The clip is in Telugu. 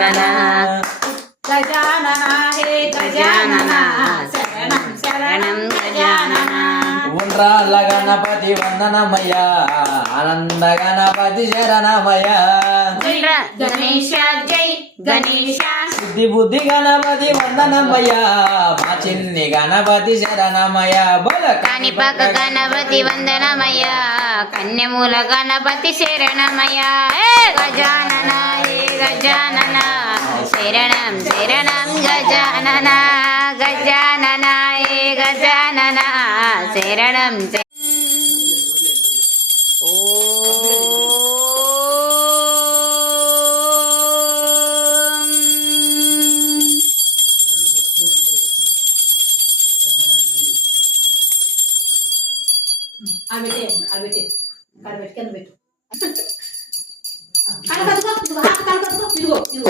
గజానన గజానన హే గజానన శరణం శరణం గజానన ఉండ్రాళ్ళ గణపతి వందనమయ్య ఆనంద గణపతి శరణమయ్య గణేశ జై గణేశ సిద్ధి బుద్ధి గణపతి వందనమయ్య మా చిన్ని గణపతి శరణమయ్య బోల కాణిపాక గణపతి వందనమయ్య కన్యమూల గణపతి శరణమయ్య గజానన హే గజానన శరణం శరణం గజానన గజానన హే గజానన శరణం అవి పెట్టే కింద పెట్టు